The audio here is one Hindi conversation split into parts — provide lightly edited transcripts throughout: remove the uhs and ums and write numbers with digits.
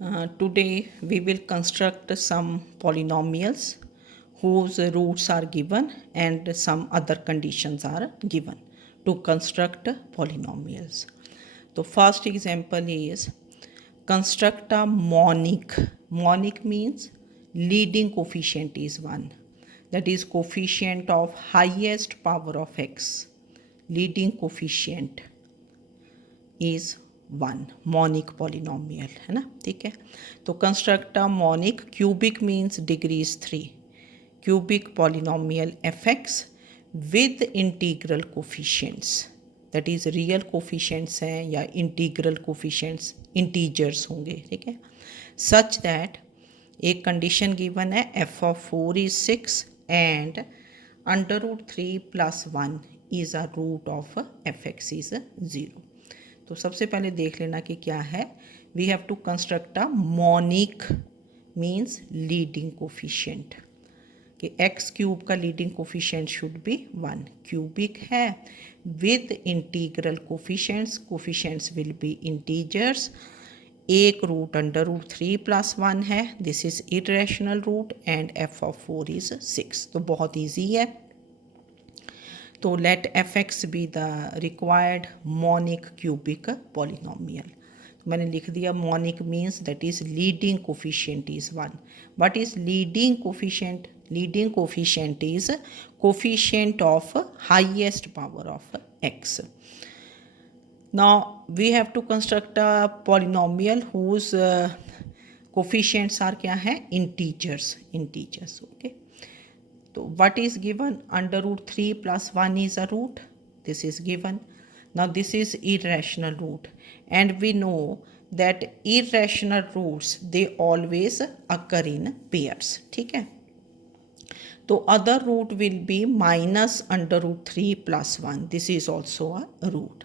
Today we will construct some polynomials whose roots are given and some other conditions are given to construct polynomials. The first example is construct a monic. Monic means leading coefficient is 1. That is coefficient of highest power of x. Leading coefficient is 1 monic polynomial है ना. ठीक है, तो construct a monic cubic means degrees 3 cubic polynomial f x with integral coefficients. That is real coefficients हैं या इंटीग्रल कोफिशिएंट्स इंटीजर्स होंगे. ठीक है, सच दैट एक कंडीशन गिवन है f of 4 is 6 and under root 3 plus 1 is a root of f x is 0. तो सबसे पहले देख लेना कि क्या है. We have to construct a monic means leading coefficient कि एक्स क्यूब का leading coefficient should be 1. Cubic है with integral coefficients. Coefficients will be integers. एक रूट अंडर रूट 3 प्लस 1 है. This is irrational root and f of 4 is 6. तो बहुत ईजी है. तो let f x be the required monic cubic polynomial. मैंने लिख दिया monic means that is leading coefficient is 1. What is leading coefficient? Leading coefficient is coefficient of highest power of x. Now we have to construct a polynomial whose coefficients are क्या है? Integers. Okay. So what is given? Under root 3 plus 1 is a root. This is given. Now this is irrational root and we know that irrational roots they always occur in pairs. ठीक है, तो other root will be minus under root 3 plus 1. This is also a root.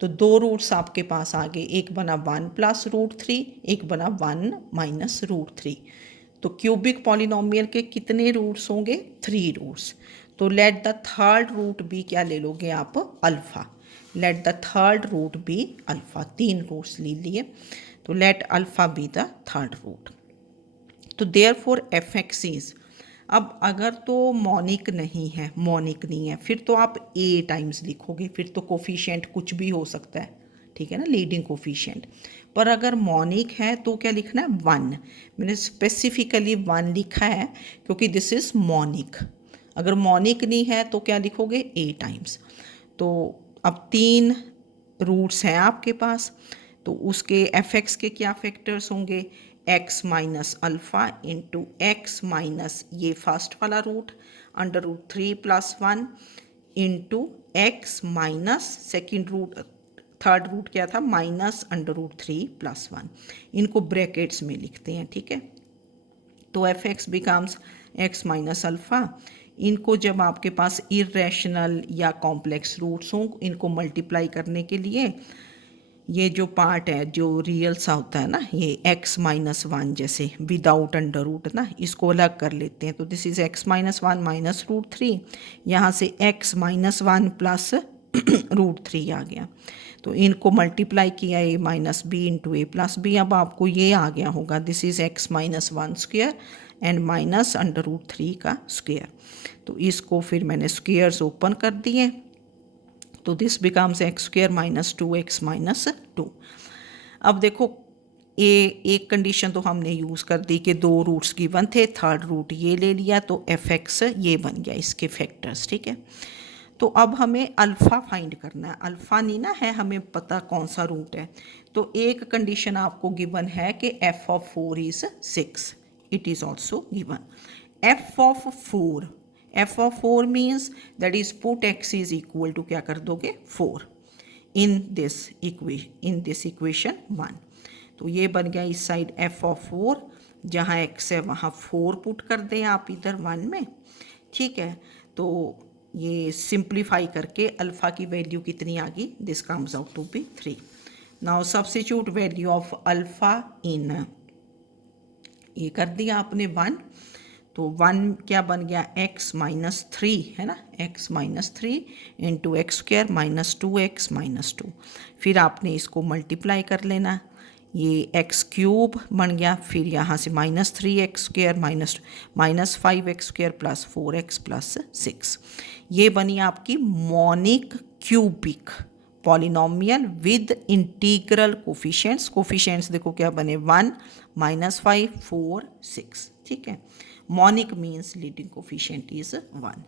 तो दो रूट्स आपके पास आ गए. एक बना 1 प्लस रूट 3, एक बना 1 माइनस रूट 3. तो क्यूबिक पॉलिनोमियल के कितने रूट्स होंगे? 3 रूट्स. तो let the third root be क्या ले लोगे आप? Alpha. Let the third root be alpha. 3 roots ले लिए तो let alpha be the third root. तो देयरफॉर एफ एक्स इज, अब अगर तो मॉनिक नहीं है, मॉनिक नहीं है, फिर तो आप ए टाइम्स लिखोगे, फिर तो कोफिशिएंट कुछ भी हो सकता है. ठीक है ना, लीडिंग कोफिशिएंट. पर अगर मॉनिक है तो क्या लिखना है? 1. मैंने स्पेसिफिकली 1 लिखा है क्योंकि दिस इज मॉनिक. अगर मॉनिक नहीं है तो क्या लिखोगे? ए टाइम्स. तो अब 3 रूट्स हैं आपके पास, तो उसके एफ एक्स के क्या फैक्टर्स होंगे? x minus alpha into x minus ये फर्स्ट वाला root under root 3 plus 1 into x minus second root, third root क्या था? Minus under root 3 plus 1. इनको ब्रैकेट्स में लिखते हैं. ठीक है, तो f x becomes x minus alpha. इनको जब आपके पास इरेशनल या कॉम्प्लेक्स रूट्स हों, इनको मल्टीप्लाई करने के लिए ये जो पार्ट है जो रियल सा होता है ना, ये x माइनस 1 जैसे विदाउट अंडर रूट ना, इसको अलग कर लेते हैं. तो this is x minus 1 minus root 3. यहाँ से x माइनस 1 प्लस रूट 3 आ गया. तो इनको मल्टीप्लाई किया a minus b into a plus b. अब आपको ये आ गया होगा this is x minus 1 square and minus under root 3 का स्क्वेयर. तो इसको फिर मैंने स्क्वेयर्स ओपन कर दिए. तो this becomes x square minus 2x minus 2. अब देखो एक कंडीशन तो हमने यूज़ कर दी कि 2 रूट्स गिवन थे, थर्ड रूट ये ले लिया तो एफ एक्स ये बन गया इसके फैक्टर्स. ठीक है, तो अब हमें अल्फ़ा फाइंड करना है. अल्फ़ा नहीं ना है हमें पता कौन सा रूट है. तो एक कंडीशन आपको गिवन है कि f of 4 is 6. It is also given f of 4. F of 4 means that is put x is equal to क्या कर दोगे? 4 इन दिस इक्वेशन 1. तो ये बन गया इस साइड एफ ऑफ 4. जहाँ एक्स है वहाँ 4 पुट कर दें आप इधर 1 में. ठीक है, तो ये सिंप्लीफाई करके अल्फ़ा की वैल्यू कितनी आ गई? This comes out to be 3. Now substitute value of alpha in, ये कर दिया आपने 1. तो 1 क्या बन गया? x माइनस 3 है ना, x minus 3 into x square minus 2x minus 2. फिर आपने इसको मल्टीप्लाई कर लेना. ये एक्स क्यूब बन गया, फिर यहाँ से -3x² -5x² plus 4x plus 6, ये बनी आपकी monic cubic polynomial with integral coefficients. Coefficients देखो क्या बने 1 -5 4 6, ठीक है। Monic means leading coefficient is 1।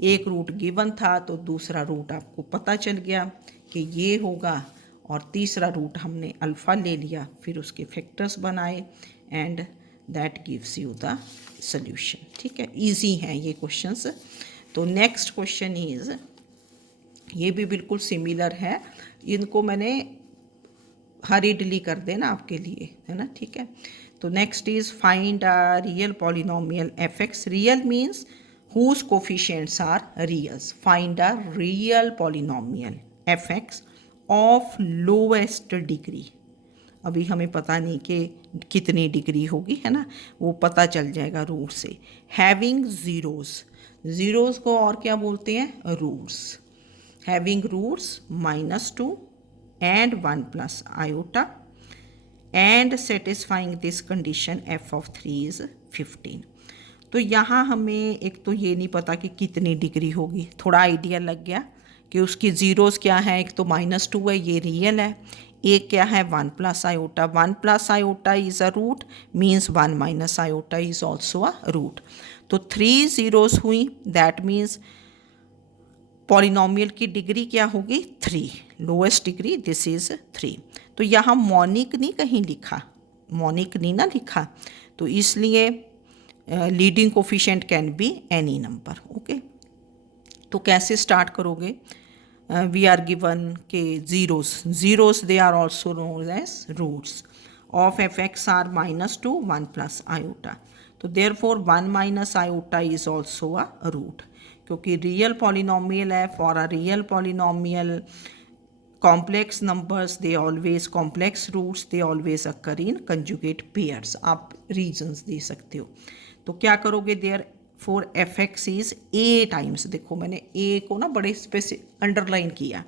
एक रूट गिवन था तो दूसरा रूट आपको पता चल गया कि ये होगा, और तीसरा रूट हमने अल्फ़ा ले लिया, फिर उसके फैक्टर्स बनाए and that gives you the solution, ठीक है। इजी हैं ये क्वेश्चंस। तो नेक्स्ट क्वेश्चन इज, ये भी बिल्कुल सिमिलर है, इनको मैंने हरीडली कर देना आपके लिए, है ना, ठीक है। तो next is find a real polynomial f x. Real means whose coefficients are reals. Find a real polynomial fx of lowest degree. अभी हमें पता नहीं कि कितनी डिग्री होगी, है ना, वो पता चल जाएगा रूट से। हैविंग ज़ीरोज़, ज़ीरोज़ को और क्या बोलते हैं, roots. Having roots -2 and 1 plus iota and satisfying this condition f of 3 is 15। तो यहाँ हमें एक तो ये नहीं पता कि कितनी डिग्री होगी, थोड़ा आइडिया लग गया कि उसकी ज़ीरोज़ क्या है, एक तो -2 है, ये रियल है, एक क्या है 1 plus iota. 1 plus iota is a root, means 1 minus iota is also a root. तो 3 ज़ीरोज़ हुई, दैट मीन्स पॉलिनोमियल की डिग्री क्या होगी 3, लोएस्ट डिग्री दिस इज़ 3। तो यहाँ मोनिक नहीं कहीं लिखा, मोनिक नहीं ना लिखा, तो इसलिए leading coefficient can be any number, okay. तो कैसे स्टार्ट करोगे, वी आर गिवन के zeros they are also known as roots of f x are -2 1 plus iota. तो therefore 1 minus iota is also a root, क्योंकि रियल पॉलिनोमियल है। For a real polynomial complex numbers they always complex roots they always occur in conjugate pairs। आप रीजंस दे सकते हो। तो क्या करोगे, therefore f x is a times, देखो मैंने ए को ना बड़े स्पेसिफिक अंडरलाइन किया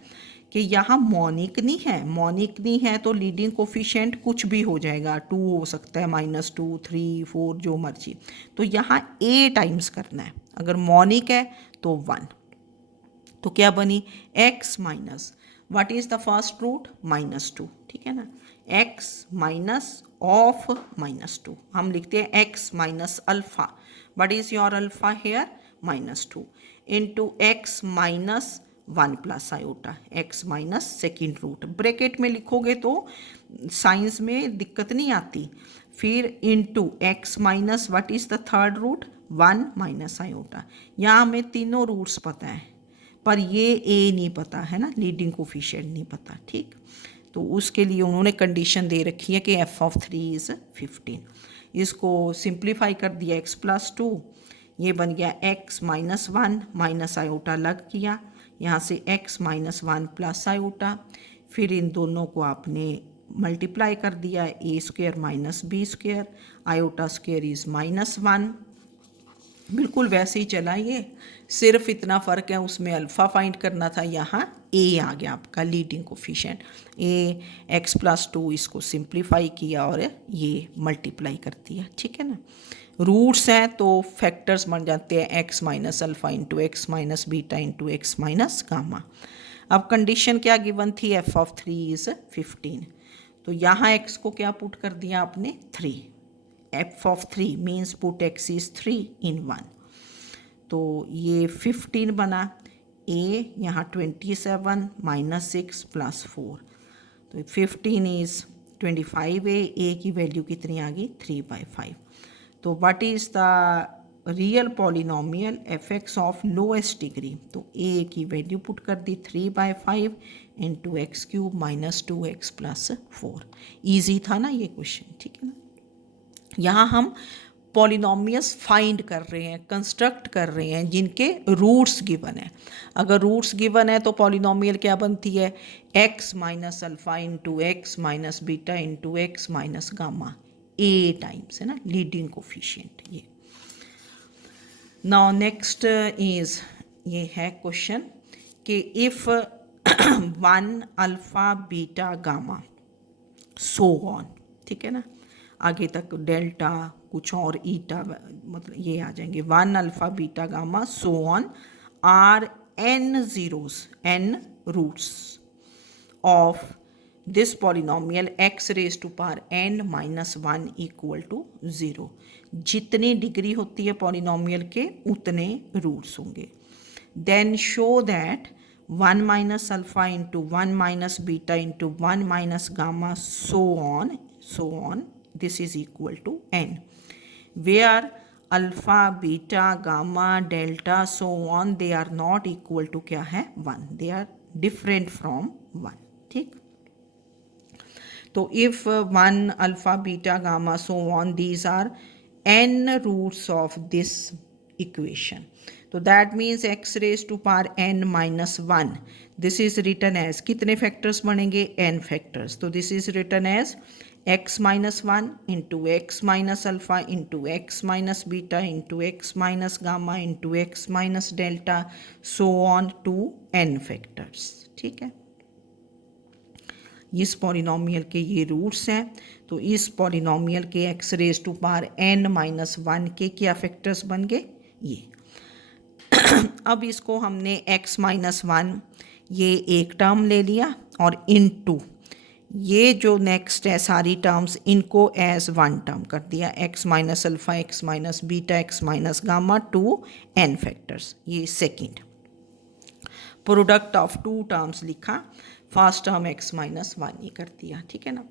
कि यहाँ मोनिक नहीं है, मोनिक नहीं है तो लीडिंग कोफिशिएंट कुछ भी हो जाएगा, 2 हो सकता है, -2 3 4 जो मर्जी। तो यहाँ ए टाइम्स करना है, अगर मोनिक है तो 1। तो क्या बनी x minus, what is the first root -2, ठीक है ना, x माइनस ऑफ -2, हम लिखते हैं x minus alpha, what is your alpha here -2 into x minus 1 plus iota, x minus second root. Bracket में लिखोगे तो साइंस में दिक्कत नहीं आती। फिर into x minus what is the third root 1 minus iota. यहाँ हमें तीनों रूट्स पता है पर ये ए नहीं पता है ना, लीडिंग कोफिशिएंट नहीं पता, ठीक। तो उसके लिए उन्होंने कंडीशन दे रखी है कि f ऑफ 3 इज़ 15। इसको सिंप्लीफाई कर दिया x प्लस 2, ये बन गया x माइनस 1 माइनस आयोटा लग किया, यहाँ से x माइनस 1 प्लस आयोटा, फिर इन दोनों को आपने मल्टीप्लाई कर दिया, a² minus b², iota square is -1। बिल्कुल वैसे ही चला ये, सिर्फ इतना फ़र्क है उसमें अल्फ़ा फाइंड करना था, यहाँ ए आ गया आपका लीडिंग कोफिशिएंट। ए x प्लस 2 इसको सिंप्लीफाई किया और ये मल्टीप्लाई कर दिया, ठीक है ना। रूट्स हैं तो फैक्टर्स बन जाते हैं x minus alpha into x minus beta into x minus gamma. अब कंडीशन क्या गिवन थी, f ऑफ 3 इज़ 15। तो यहाँ x को क्या पुट कर दिया आपने 3, f of 3 means put x is 3 in 1। तो ये 15 बना, a यहाँ 27 माइनस 6 प्लस 4, तो 15 इज़ 25 a की वैल्यू कितनी आ गई 3/5। तो what is the real polynomial f x of lowest degree, तो a की वैल्यू पुट कर दी 3/5 into x cube minus 2x plus 4। Easy था ना ये क्वेश्चन, ठीक है ना। यहाँ हम पॉलिनोमियल्स फाइंड कर रहे हैं, कंस्ट्रक्ट कर रहे हैं जिनके रूट्स गिवन है। अगर रूट्स गिवन है तो पॉलिनोमियल क्या बनती है, x minus alpha into x minus beta into x minus gamma, a times, है ना, लीडिंग कोफिशिएंट। ये नाउ नेक्स्ट इज, ये है क्वेश्चन कि if 1 alpha beta gamma so on, ठीक है ना। आगे तक डेल्टा कुछ और ईटा मतलब ये आ जाएंगे 1 alpha beta gamma so on are n zeros n roots of this polynomial x raised to power n minus 1 equal to 0। जितनी डिग्री होती है पॉलिनोमियल के उतने रूट्स होंगे। Then show that 1 minus alpha into 1 minus beta into 1 minus gamma so on this is equal to n where alpha beta gamma delta so on they are not equal to क्या है 1, दे आर डिफरेंट फ्रॉम 1। ठीक, तो if 1 alpha beta gamma so on these are n roots of this equation, तो that means x raise to power n minus 1 this is written as कितने फैक्टर्स बनेंगे n फैक्टर्स, तो this is written as x minus 1 into x minus alpha into x minus beta into x minus gamma into x minus delta so on to n factors। ठीक है, इस पॉलिनोमियल के ये रूट्स हैं, तो इस पॉलिनोमियल के x raise to power n minus 1 के क्या फैक्टर्स बन गए ये। अब इसको हमने x माइनस 1 ये एक टर्म ले लिया और इनटू ये जो नेक्स्ट है सारी टर्म्स इनको एज वन टर्म कर दिया x minus alpha x minus beta x minus gamma to n factors, ये second product of two terms लिखा, फर्स्ट टर्म x माइनस 1 ये कर दिया। ठीक है ना,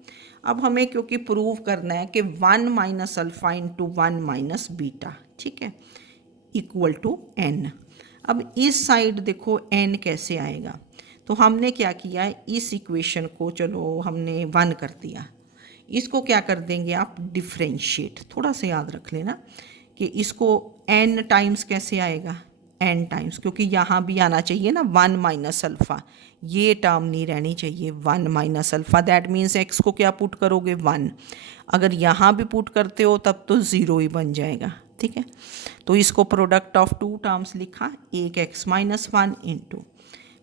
अब हमें क्योंकि प्रूव करना है कि 1 minus alpha into 1 minus beta, ठीक है, इक्वल टू n। अब इस साइड देखो n कैसे आएगा, तो हमने क्या किया है इस इक्वेशन को चलो हमने 1 कर दिया, इसको क्या कर देंगे आप डिफ्रेंशिएट, थोड़ा सा याद रख लेना कि इसको n टाइम्स कैसे आएगा n टाइम्स, क्योंकि यहाँ भी आना चाहिए ना 1 माइनस अल्फ़ा, ये टर्म नहीं रहनी चाहिए 1 minus alpha, that means x को क्या पुट करोगे 1, अगर यहाँ भी पुट करते हो तब तो 0 ही बन जाएगा। ठीक है, तो इसको प्रोडक्ट ऑफ टू टर्म्स लिखा, एक x माइनस 1 इंटू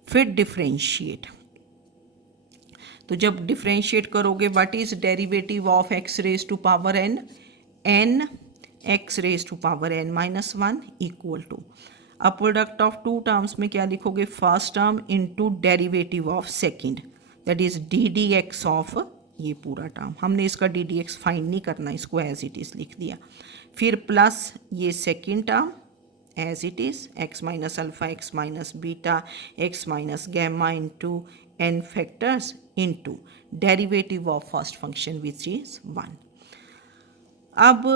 फिर डिफ्रेंशिएट, तो जब डिफ्रेंशिएट करोगे what is derivative of x raise to power n, n x raise to power n minus 1 equal to, अब प्रोडक्ट ऑफ टू टर्म्स में क्या लिखोगे first term into derivative of second that is d d x of ये पूरा टर्म, हमने इसका डी डी एक्स फाइंड नहीं करना, इसको एज इट इज़ लिख दिया, फिर प्लस ये second term as it is x minus alpha x minus beta x minus gamma into n factors into derivative of first function which is 1। अब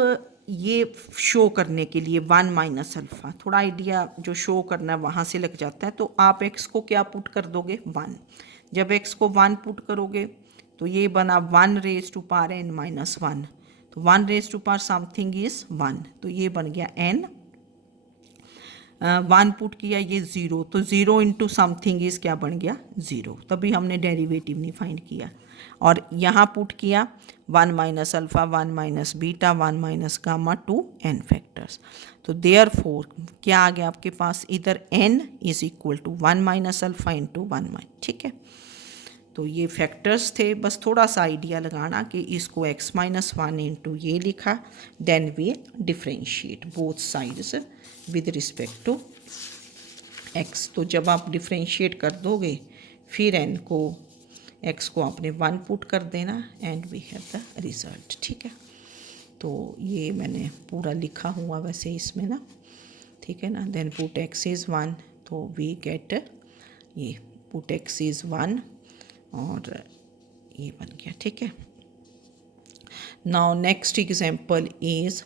ये शो करने के लिए 1 माइनस अल्फ़ा, थोड़ा आइडिया जो शो करना है वहाँ से लग जाता है, तो आप x को क्या पुट कर दोगे 1, जब x को 1 पुट करोगे तो ये बना 1 raise to power n minus 1, तो 1 raise to power something is 1, तो ये बन गया n, 1 पुट किया ये 0, तो 0 इंटू समथिंग इज़ क्या बन गया 0, तभी हमने डेरिवेटिव नहीं फाइंड किया, और यहाँ पुट किया 1 minus alpha 1 minus beta 1 minus gamma to n factors, तो देयरफॉर क्या आ गया आपके पास इधर n is equal to 1 minus alpha into 1 minus. ठीक है, तो ये फैक्टर्स थे, बस थोड़ा सा आइडिया लगाना कि इसको x माइनस 1 इंटू ये लिखा, then we differentiate both sides with respect to x, तो जब आप डिफ्रेंशिएट कर दोगे फिर n को x को आपने 1 पुट कर देना and we have the result. ठीक है, तो ये मैंने पूरा लिखा हुआ वैसे इसमें ना, ठीक है ना, देन पुट x इज़ 1, तो वी गेट ये पुट x इज़ 1 और ये बन गया। ठीक है, नाउ नेक्स्ट एग्जाम्पल इज़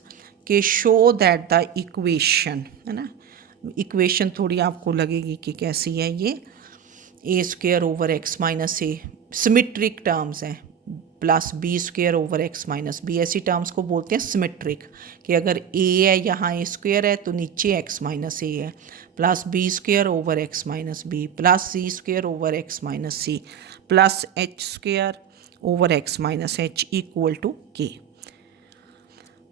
कि शो दैट द इक्वेशन, है ना, इक्वेशन थोड़ी आपको लगेगी कि कैसी है ये, a square over x minus a symmetric terms हैं, plus b square over x minus b, ऐसी टर्म्स को बोलते हैं सिमेट्रिक, कि अगर ए है यहाँ ए स्क्वेयर है तो नीचे एक्स माइनस ए है, plus b square over x minus b plus c square over x minus c plus h square over x minus h equal to k.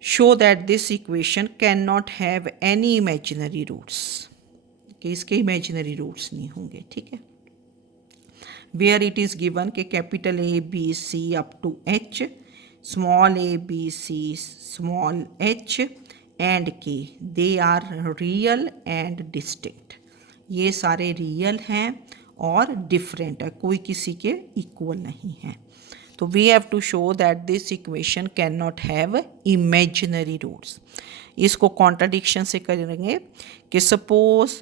Show that this equation can not have any imaginary roots, कि इसके इमेजिनरी रूट्स नहीं होंगे। ठीक है, where it is given k capital A B C up to H small a, b, c, small h and k, they are real and distinct. ये सारे रियल हैं और डिफरेंट है, कोई किसी के इक्वल नहीं है. तो we have to show that this equation can not have imaginary roots. इसको कॉन्ट्राडिक्शन से करेंगे कि सपोज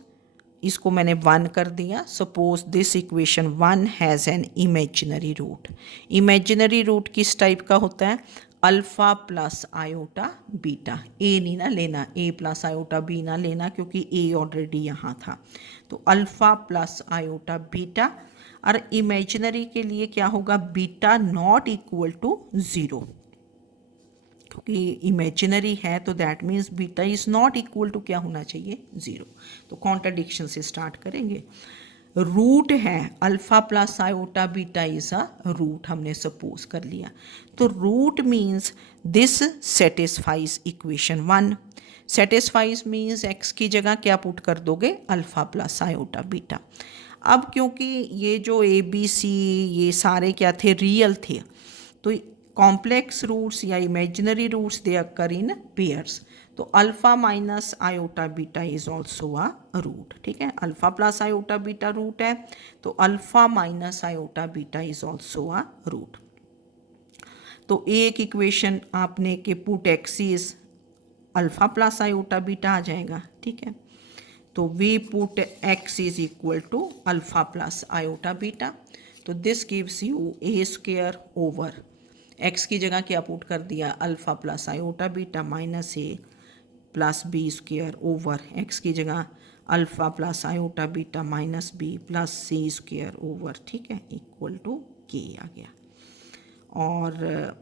इसको मैंने 1 कर दिया, suppose this equation 1 has an imaginary root. Imaginary root किस टाइप का होता है? Alpha plus iota beta. A नहीं ना लेना, ए प्लस आयोटा बी ना लेना, क्योंकि ए ऑलरेडी यहाँ था. तो अल्फ़ा प्लस आयोटा बीटा. और इमेजिनरी के लिए क्या होगा? बीटा नॉट इक्वल टू 0, क्योंकि इमेजिनरी है तो that means beta is not equal to क्या होना चाहिए? 0. तो कॉन्ट्राडिक्शन से स्टार्ट करेंगे. रूट है alpha plus iota beta is a root, हमने सपोज कर लिया. तो root means this satisfies equation 1. Satisfies means x की जगह क्या पुट कर दोगे? Alpha plus iota beta. अब क्योंकि ये जो ए बी सी ये सारे क्या थे? रियल थे. तो कॉम्प्लेक्स रूट्स या imaginary roots they occur in pairs. तो alpha minus iota beta is also a root. ठीक है, alpha plus iota beta root है, तो alpha minus iota beta is also a root. तो एक इक्वेशन आपने के put x is alpha plus iota beta आ जाएगा. ठीक है, तो we put x is equal to alpha plus iota beta. तो this gives U A square over x की जगह क्या पुट कर दिया? Alpha plus iota beta minus a plus b square over x की जगह alpha plus iota beta minus b plus c square over. ठीक है, इक्वल टू के आ गया. और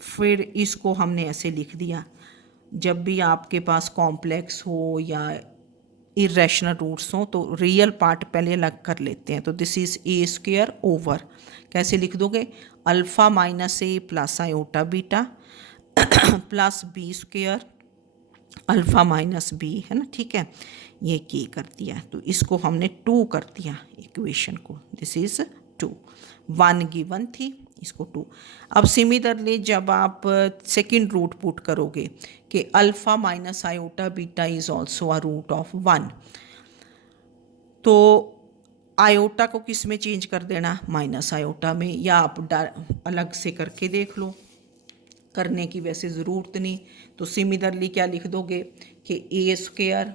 फिर इसको हमने ऐसे लिख दिया. जब भी आपके पास कॉम्प्लेक्स हो या इरेशनल रूट्स हों तो रियल पार्ट पहले अलग कर लेते हैं. तो this is a square over कैसे लिख दोगे? Alpha minus a plus iota beta plus b square alpha minus b है ना. ठीक है, ये के कर दिया. तो इसको हमने 2 कर दिया इक्वेशन को. This is 2. 1 गिवन थी, इसको 2. अब सिमिलरली जब आप सेकेंड रूट पुट करोगे कि alpha minus iota beta is also a root of 1, तो आयोटा को किस में चेंज कर देना? माइनस आयोटा में. या आप अलग से करके देख लो, करने की वैसे ज़रूरत नहीं. तो सिमिलरली क्या लिख दोगे कि a square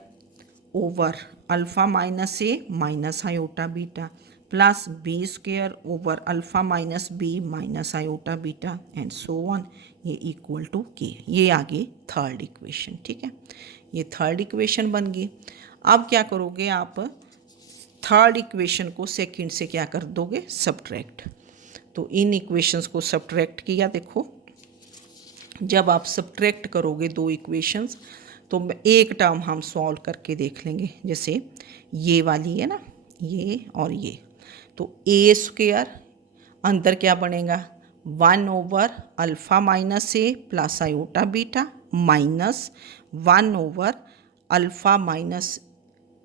over alpha minus a minus iota beta plus b square over alpha minus b minus iota beta and so on. ये इक्वल टू के. ये आगे थर्ड इक्वेशन. ठीक है, ये थर्ड इक्वेशन बन गई. अब क्या करोगे आप? थर्ड इक्वेशन को सेकंड से क्या कर दोगे? सब्ट्रैक्ट. तो इन इक्वेशंस को सब्ट्रैक्ट किया. देखो, जब आप सब्ट्रैक्ट करोगे दो इक्वेशंस तो एक टर्म हम सॉल्व करके देख लेंगे. जैसे ये वाली है ना, ये और ये. तो ए स्क्वायर अंदर क्या बनेगा? 1 over alpha minus a plus iota beta minus 1 over alpha minus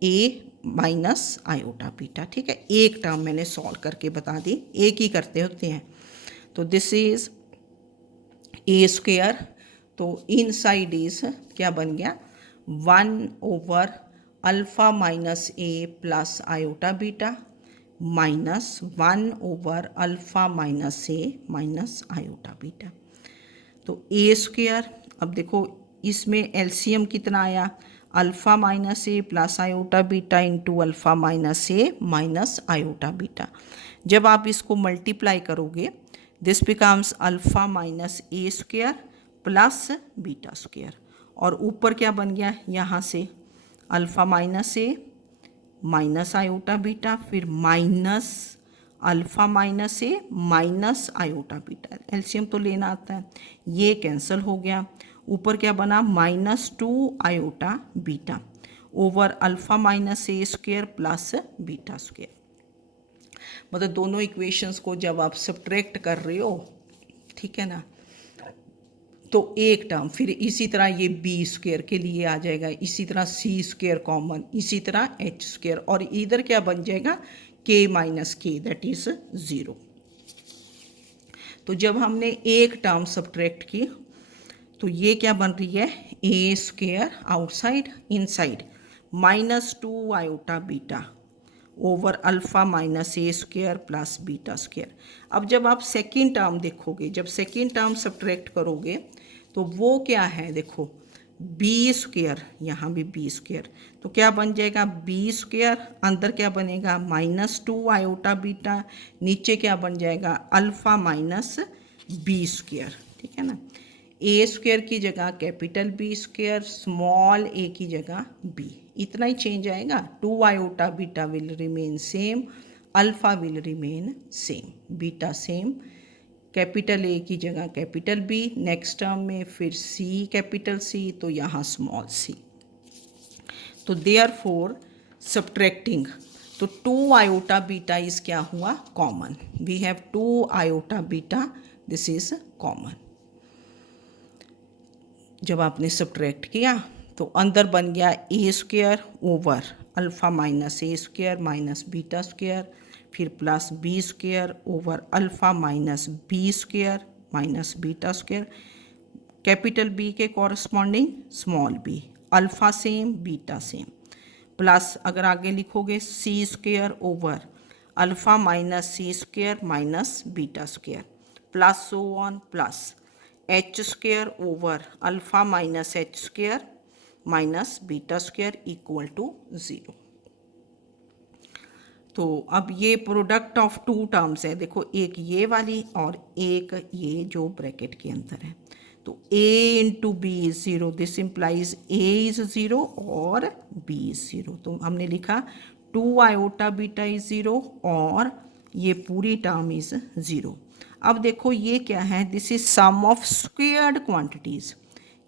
a minus iota beta. ठीक है, एक टर्म मैंने सॉल्व करके बता दी, एक ही करते होते हैं. तो दिस इज़ ए स्क्वायर. तो इन साइड इज क्या बन गया? 1 over alpha minus a plus iota beta minus 1 over alpha minus a minus iota beta. तो ए स्क्वायर, अब देखो इसमें एलसीएम कितना आया? Alpha minus a plus iota beta into alpha minus a minus iota beta. जब आप इसको मल्टीप्लाई करोगे this becomes alpha minus a square plus beta square. और ऊपर क्या बन गया? यहाँ से alpha minus a minus iota beta फिर minus alpha minus a minus iota beta. LCM तो लेना आता है, ये कैंसिल हो गया. ऊपर क्या बना? -2 iota beta over alpha minus a square plus beta square. मतलब दोनों इक्वेशंस को जब आप सब्ट्रैक्ट कर रहे हो, ठीक है ना, तो एक टर्म फिर इसी तरह ये बी स्क्वायर के लिए आ जाएगा, इसी तरह सी स्क्वायर कॉमन, इसी तरह एच स्क्वायर, और इधर क्या बन जाएगा? के माइनस के, दैट इज 0. तो जब हमने एक टर्म सब्ट्रैक्ट की तो ये क्या बन रही है, a square outside inside -2 iota beta over alpha minus a square plus beta square. अब जब आप सेकेंड टर्म देखोगे, जब सेकेंड टर्म सब्ट्रैक्ट करोगे तो वो क्या है, देखो बी स्क्वेयर, यहाँ भी बी स्क्वेयर, तो क्या बन जाएगा बी स्क्वेयर, अंदर क्या बनेगा -2 आयोटा बीटा, नीचे क्या बन जाएगा अल्फ़ा माइनस बी स्क्वेयर, ठीक है ना। ए स्क्वेयर की जगह कैपिटल बी स्क्वेयर, स्मॉल ए की जगह बी, इतना ही चेंज आएगा। 2 iota beta will remain same, alpha will remain same, beta same, capital A की जगह कैपिटल बी, नेक्स्ट टर्म में फिर सी कैपिटल सी, तो यहाँ स्मॉल सी। तो देयरफॉर सब्ट्रैक्टिंग, तो 2 आयोटा बीटा इज़ क्या हुआ common, we have 2 iota beta, this is common. जब आपने सब्ट्रैक्ट किया तो अंदर बन गया a square over alpha minus a square minus beta square, फिर plus b square over alpha minus b square minus beta square, capital B के corresponding small b, alpha same beta same, plus अगर आगे लिखोगे c square over alpha minus c square minus beta square, plus so on, plus h square over alpha minus h square minus beta square equal to 0। तो अब ये प्रोडक्ट ऑफ टू टर्म्स है, देखो एक ये वाली और एक ये जो ब्रैकेट के अंदर है, तो a into b is 0, this implies a is 0 और b इज़ 0। तो हमने लिखा 2 आयोटा बीटा इज़ 0 और ये पूरी टर्म इज़ 0। अब देखो ये क्या है, this is sum of squared quantities,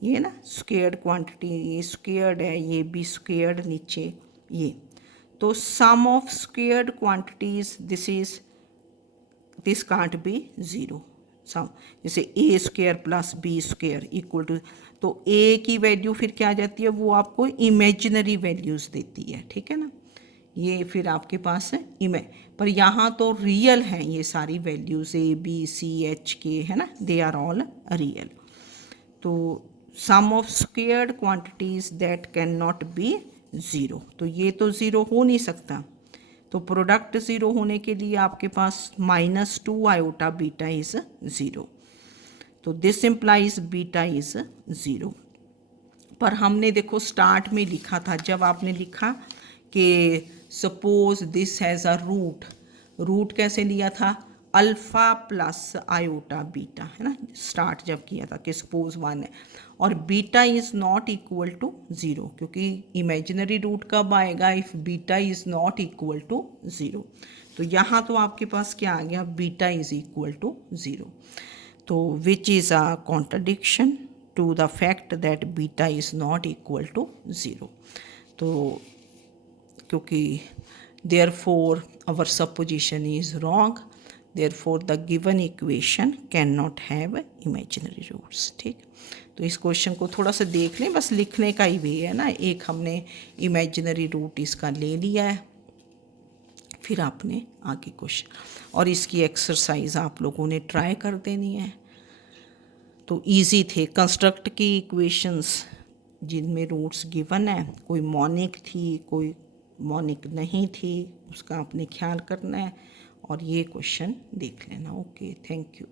ये ना स्क्वेयर्ड क्वांटिटी, ये स्क्वेयर्ड है, ये भी स्क्वेयर्ड नीचे ये, तो sum of squared quantities this can't be 0, sum जैसे a square plus b square equal to, तो ए की वैल्यू फिर क्या आ जाती है, वो आपको इमेजिनरी वैल्यूज़ देती है, ठीक है ना, ये फिर आपके पास है पर यहाँ तो रियल हैं ये सारी values a B c h k, है ना, दे आर ऑल रियल। तो sum of squared quantities that can not be 0, तो ये तो 0 हो नहीं सकता, तो प्रोडक्ट 0 होने के लिए आपके पास -2 आयोटा बीटा इज़ 0, तो दिस इम्प्लाइज बीटा इज़ 0। पर हमने देखो स्टार्ट में लिखा था, जब आपने लिखा कि suppose this has a root कैसे लिया था, अल्फ़ा प्लस आयोटा बीटा, है ना, स्टार्ट जब किया था कि सपोज 1 है और beta is not equal to 0, क्योंकि इमेजिनरी रूट कब आएगा, if beta is not equal to 0, तो यहाँ तो आपके पास क्या आ गया, बीटा इज़ इक्वल टू 0, तो which is a contradiction to the fact that beta is not equal to 0। तो क्योंकि therefore our supposition is wrong, therefore the given equation cannot have imaginary roots, ठीक। तो इस क्वेश्चन को थोड़ा सा देख लें, बस लिखने का ही वे है ना, एक हमने इमेजिनरी रूट इसका ले लिया है, फिर आपने आगे क्वेश्चन और इसकी एक्सरसाइज आप लोगों ने ट्राई कर देनी है। तो इजी थे कंस्ट्रक्ट की इक्वेशंस जिनमें रूट्स गिवन है, कोई मॉनिक थी कोई मॉनिक नहीं थी, उसका आपने ख्याल करना है और ये क्वेश्चन देख लेना। Okay, thank you.